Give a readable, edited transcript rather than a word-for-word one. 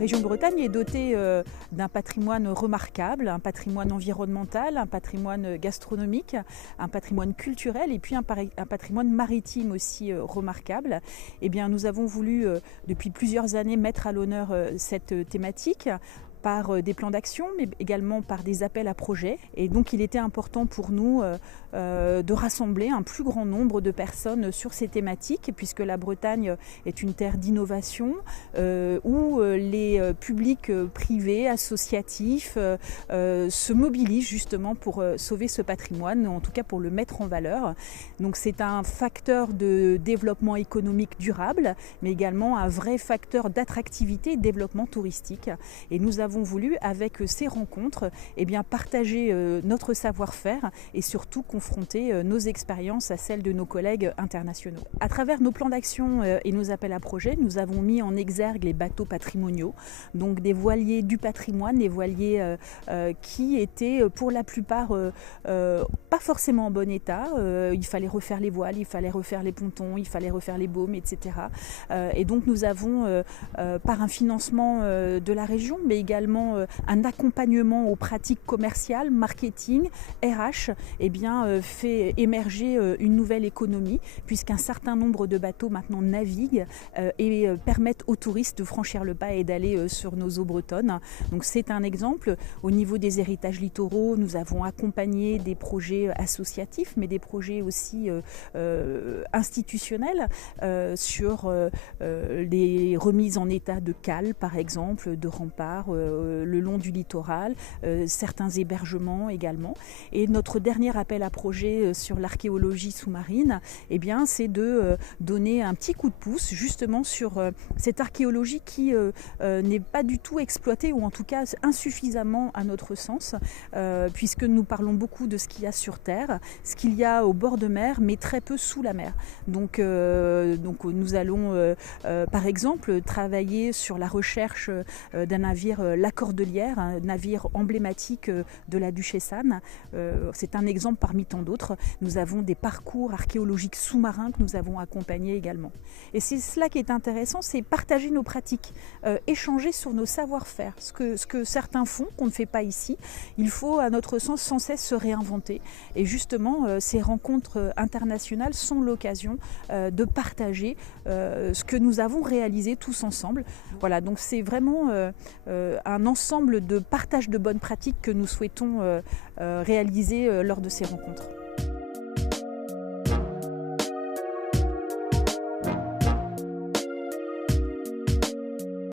région Bretagne est dotée d'un patrimoine remarquable, un patrimoine environnemental, un patrimoine gastronomique, un patrimoine culturel et puis un patrimoine maritime aussi remarquable. Eh bien, nous avons voulu depuis plusieurs années mettre à l'honneur cette thématique par des plans d'action, mais également par des appels à projets. Et donc il était important pour nous de rassembler un plus grand nombre de personnes sur ces thématiques, puisque la Bretagne est une terre d'innovation, où les publics privés, associatifs, se mobilisent justement pour sauver ce patrimoine, en tout cas pour le mettre en valeur. Donc c'est un facteur de développement économique durable, mais également un vrai facteur d'attractivité et de développement touristique. Et nous avons voulu, avec ces rencontres, partager notre savoir-faire et surtout confronter nos expériences à celles de nos collègues internationaux. À travers nos plans d'action et nos appels à projets, nous avons mis en exergue les bateaux patrimoniaux, donc des voiliers du patrimoine, des voiliers qui étaient pour la plupart pas forcément en bon état. Il fallait refaire les voiles, il fallait refaire les pontons, il fallait refaire les baumes, etc. Et donc nous avons, par un financement de la région, mais également un accompagnement aux pratiques commerciales, marketing, RH, fait émerger une nouvelle économie, puisqu'un certain nombre de bateaux maintenant naviguent et permettent aux touristes de franchir le pas et d'aller sur nos eaux bretonnes. Donc c'est un exemple. Au niveau des héritages littoraux, nous avons accompagné des projets associatifs, mais des projets aussi institutionnels sur les remises en état de cales, par exemple, de remparts, le long du littoral, certains hébergements également. Et notre dernier appel à projet sur l'archéologie sous-marine, c'est de donner un petit coup de pouce justement sur cette archéologie qui n'est pas du tout exploitée, ou en tout cas insuffisamment à notre sens, puisque nous parlons beaucoup de ce qu'il y a sur terre, ce qu'il y a au bord de mer, mais très peu sous la mer. Donc nous allons par exemple travailler sur la recherche d'un navire La Cordelière, un navire emblématique de la Duchesse Anne. C'est un exemple parmi tant d'autres. Nous avons des parcours archéologiques sous-marins que nous avons accompagnés également. Et c'est cela qui est intéressant, c'est partager nos pratiques, échanger sur nos savoir-faire. Ce que certains font, qu'on ne fait pas ici, il faut à notre sens sans cesse se réinventer. Et justement, ces rencontres internationales sont l'occasion de partager ce que nous avons réalisé tous ensemble. Voilà, donc c'est vraiment un ensemble de partage de bonnes pratiques que nous souhaitons réaliser lors de ces rencontres.